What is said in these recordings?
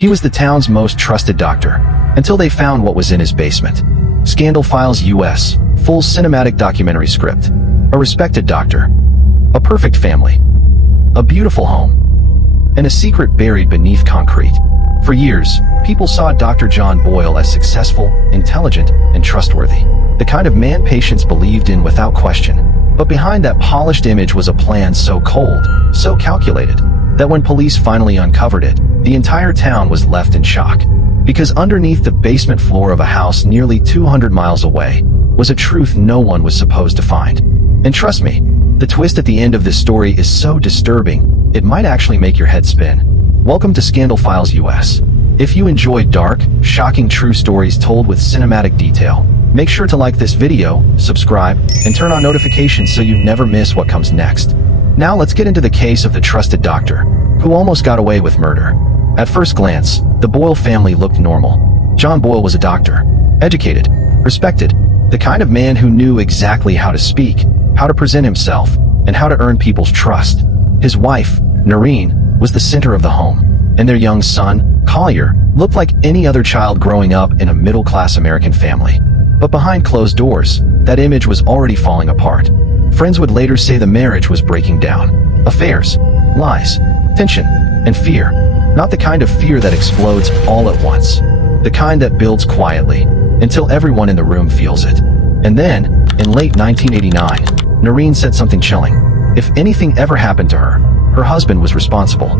He was the town's most trusted doctor, until they found what was in his basement. Scandal Files US, full cinematic documentary script. A respected doctor. A perfect family. A beautiful home. And a secret buried beneath concrete. For years, people saw Dr. John Boyle as successful, intelligent, and trustworthy. The kind of man patients believed in without question. But behind that polished image was a plan so cold, so calculated, that when police finally uncovered it, the entire town was left in shock. Because underneath the basement floor of a house nearly 200 miles away was a truth no one was supposed to find. And trust me, the twist at the end of this story is so disturbing, it might actually make your head spin. Welcome to Scandal Files US. If you enjoy dark, shocking true stories told with cinematic detail, make sure to like this video, subscribe, and turn on notifications so you never miss what comes next. Now let's get into the case of the trusted doctor, who almost got away with murder. At first glance, the Boyle family looked normal. John Boyle was a doctor, educated, respected, the kind of man who knew exactly how to speak, how to present himself, and how to earn people's trust. His wife, Noreen, was the center of the home, and their young son, Collier, looked like any other child growing up in a middle-class American family. But behind closed doors, that image was already falling apart. Friends would later say the marriage was breaking down. Affairs, lies, tension, and fear. Not the kind of fear that explodes all at once. The kind that builds quietly, until everyone in the room feels it. And then, in late 1989, Noreen said something chilling. If anything ever happened to her, her husband was responsible.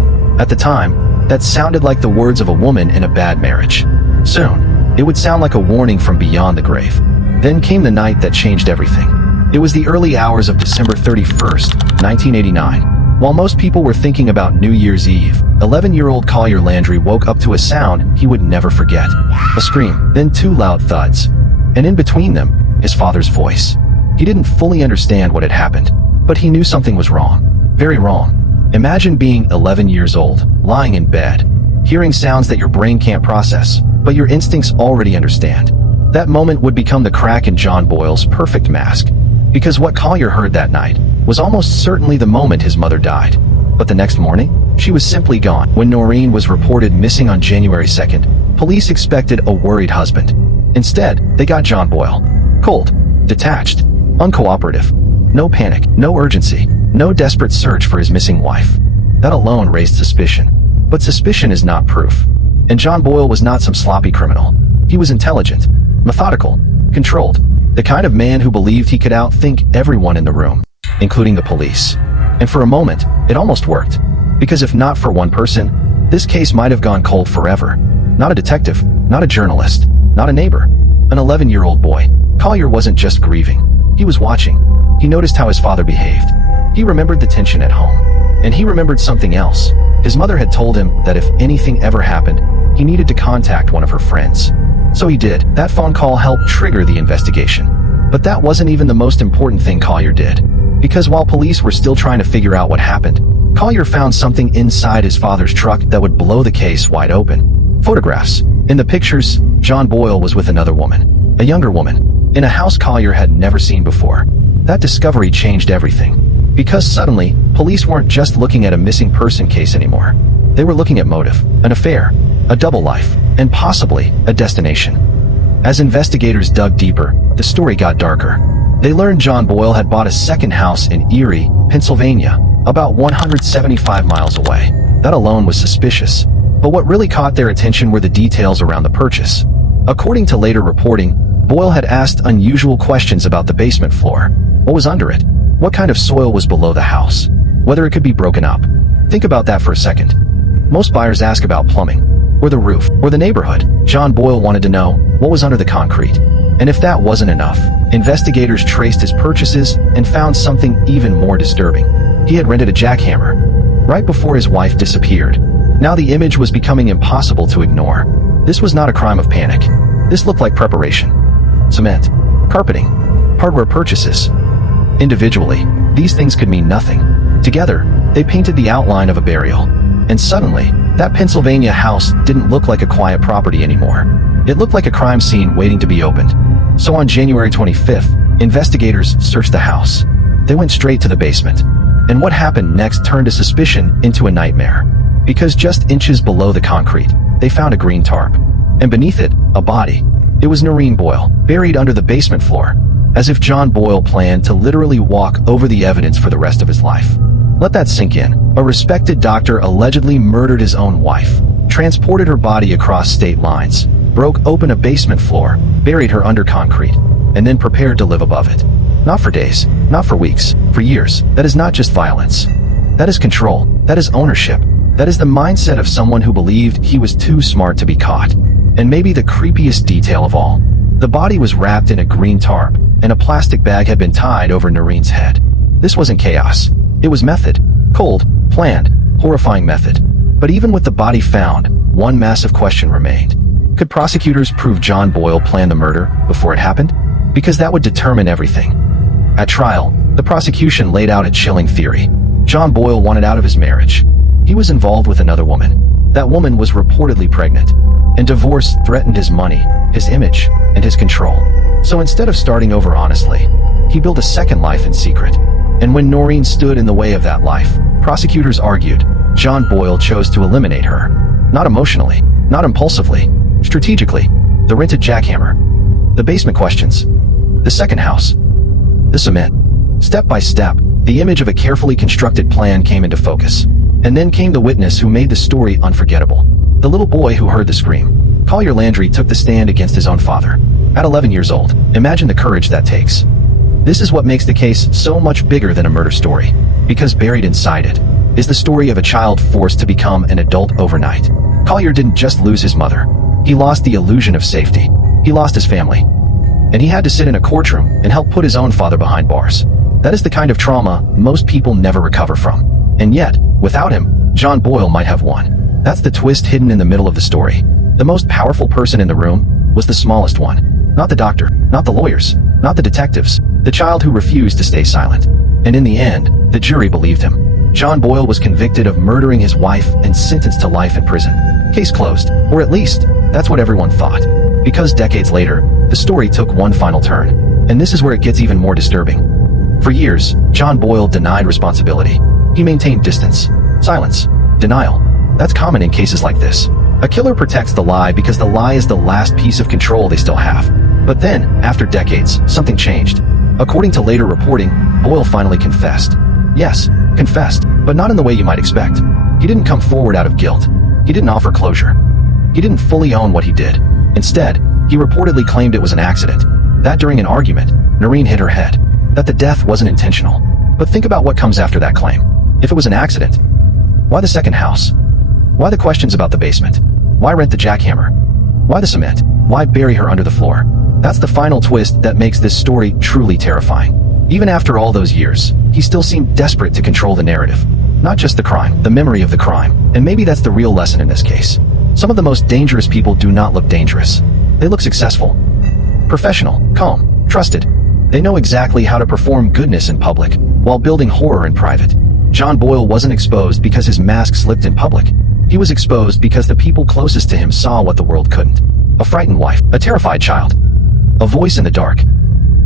At the time, that sounded like the words of a woman in a bad marriage. Soon, it would sound like a warning from beyond the grave. Then came the night that changed everything. It was the early hours of December 31st, 1989. While most people were thinking about New Year's Eve, 11-year-old Collier Landry woke up to a sound he would never forget. A scream, then two loud thuds. And in between them, his father's voice. He didn't fully understand what had happened, but he knew something was wrong. Very wrong. Imagine being 11 years old, lying in bed, hearing sounds that your brain can't process, but your instincts already understand. That moment would become the crack in John Boyle's perfect mask. Because what Collier heard that night was almost certainly the moment his mother died. But the next morning, she was simply gone. When Noreen was reported missing on January 2nd, police expected a worried husband. Instead, they got John Boyle. Cold, detached, uncooperative. No panic, no urgency, no desperate search for his missing wife. That alone raised suspicion. But suspicion is not proof. And John Boyle was not some sloppy criminal. He was intelligent, methodical, controlled. The kind of man who believed he could outthink everyone in the room, including the police. And for a moment, it almost worked. Because if not for one person, this case might have gone cold forever. Not a detective, not a journalist, not a neighbor. An 11-year-old boy. Collier wasn't just grieving. He was watching. He noticed how his father behaved. He remembered the tension at home. And he remembered something else. His mother had told him that if anything ever happened, he needed to contact one of her friends. So he did. That phone call helped trigger the investigation. But that wasn't even the most important thing Collier did. Because while police were still trying to figure out what happened, Collier found something inside his father's truck that would blow the case wide open. Photographs. In the pictures, John Boyle was with another woman. A younger woman. In a house Collier had never seen before. That discovery changed everything. Because suddenly, police weren't just looking at a missing person case anymore. They were looking at motive, an affair, a double life, and possibly a destination. As investigators dug deeper, the story got darker. They learned John Boyle had bought a second house in Erie, Pennsylvania, about 175 miles away. That alone was suspicious. But what really caught their attention were the details around the purchase. According to later reporting, Boyle had asked unusual questions about the basement floor. What was under it? What kind of soil was below the house? Whether it could be broken up. Think about that for a second. Most buyers ask about plumbing, or the roof, or the neighborhood. John Boyle wanted to know what was under the concrete. And if that wasn't enough, investigators traced his purchases and found something even more disturbing. He had rented a jackhammer right before his wife disappeared. Now the image was becoming impossible to ignore. This was not a crime of panic. This looked like preparation. Cement, carpeting, hardware purchases. Individually, these things could mean nothing. Together, they painted the outline of a burial. And suddenly, that Pennsylvania house didn't look like a quiet property anymore. It looked like a crime scene waiting to be opened. So on January 25th, investigators searched the house. They went straight to the basement. And what happened next turned a suspicion into a nightmare. Because just inches below the concrete, they found a green tarp. And beneath it, a body. It was Noreen Boyle, buried under the basement floor, as if John Boyle planned to literally walk over the evidence for the rest of his life. Let that sink in. A respected doctor allegedly murdered his own wife, transported her body across state lines, broke open a basement floor, buried her under concrete, and then prepared to live above it. Not for days, not for weeks, for years. That is not just violence. That is control. That is ownership. That is the mindset of someone who believed he was too smart to be caught. And maybe the creepiest detail of all, the body was wrapped in a green tarp, and a plastic bag had been tied over Noreen's head. This wasn't chaos. It was method. Cold, planned, horrifying method. But even with the body found, one massive question remained. Could prosecutors prove John Boyle planned the murder before it happened? Because that would determine everything. At trial, the prosecution laid out a chilling theory. John Boyle wanted out of his marriage. He was involved with another woman. That woman was reportedly pregnant. And divorce threatened his money, his image, and his control. So instead of starting over honestly, he built a second life in secret. And when Noreen stood in the way of that life, prosecutors argued John Boyle chose to eliminate her. Not emotionally, not impulsively, strategically. The rented jackhammer. The basement questions. The second house. The cement. Step by step, the image of a carefully constructed plan came into focus. And then came the witness who made the story unforgettable. The little boy who heard the scream. Collier Landry took the stand against his own father. At 11 years old, imagine the courage that takes. This is what makes the case so much bigger than a murder story. Because buried inside it is the story of a child forced to become an adult overnight. Collier didn't just lose his mother. He lost the illusion of safety. He lost his family. And he had to sit in a courtroom and help put his own father behind bars. That is the kind of trauma most people never recover from. And yet, without him, John Boyle might have won. That's the twist hidden in the middle of the story. The most powerful person in the room was the smallest one. Not the doctor, not the lawyers, not the detectives, the child who refused to stay silent. And in the end, the jury believed him. John Boyle was convicted of murdering his wife and sentenced to life in prison. Case closed. Or at least, that's what everyone thought. Because decades later, the story took one final turn. And this is where it gets even more disturbing. For years, John Boyle denied responsibility. He maintained distance, silence, denial. That's common in cases like this. A killer protects the lie because the lie is the last piece of control they still have. But then, after decades, something changed. According to later reporting, Boyle finally confessed. Yes, confessed, but not in the way you might expect. He didn't come forward out of guilt. He didn't offer closure. He didn't fully own what he did. Instead, he reportedly claimed it was an accident. That during an argument, Noreen hit her head. That the death wasn't intentional. But think about what comes after that claim. If it was an accident, why the second house? Why the questions about the basement? Why rent the jackhammer? Why the cement? Why bury her under the floor? That's the final twist that makes this story truly terrifying. Even after all those years, he still seemed desperate to control the narrative. Not just the crime, the memory of the crime. And maybe that's the real lesson in this case. Some of the most dangerous people do not look dangerous. They look successful, professional, calm, trusted. They know exactly how to perform goodness in public while building horror in private. John Boyle wasn't exposed because his mask slipped in public. He was exposed because the people closest to him saw what the world couldn't. A frightened wife, a terrified child, a voice in the dark,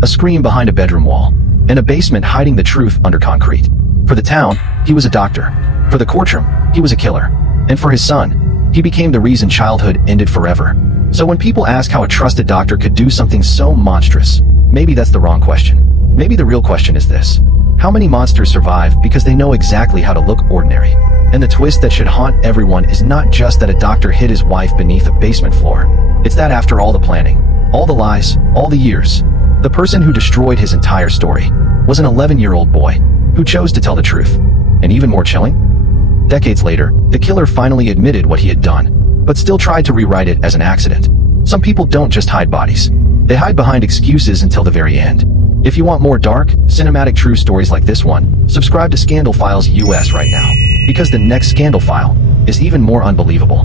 a scream behind a bedroom wall, and a basement hiding the truth under concrete. For the town, he was a doctor. For the courtroom, he was a killer. And for his son, he became the reason childhood ended forever. So when people ask how a trusted doctor could do something so monstrous, maybe that's the wrong question. Maybe the real question is this. How many monsters survive because they know exactly how to look ordinary? And the twist that should haunt everyone is not just that a doctor hid his wife beneath a basement floor. It's that after all the planning, all the lies, all the years, the person who destroyed his entire story was an 11-year-old boy who chose to tell the truth. And even more chilling? Decades later, the killer finally admitted what he had done, but still tried to rewrite it as an accident. Some people don't just hide bodies. They hide behind excuses until the very end. If you want more dark, cinematic true stories like this one, subscribe to Scandal Files US right now, because the next Scandal File is even more unbelievable.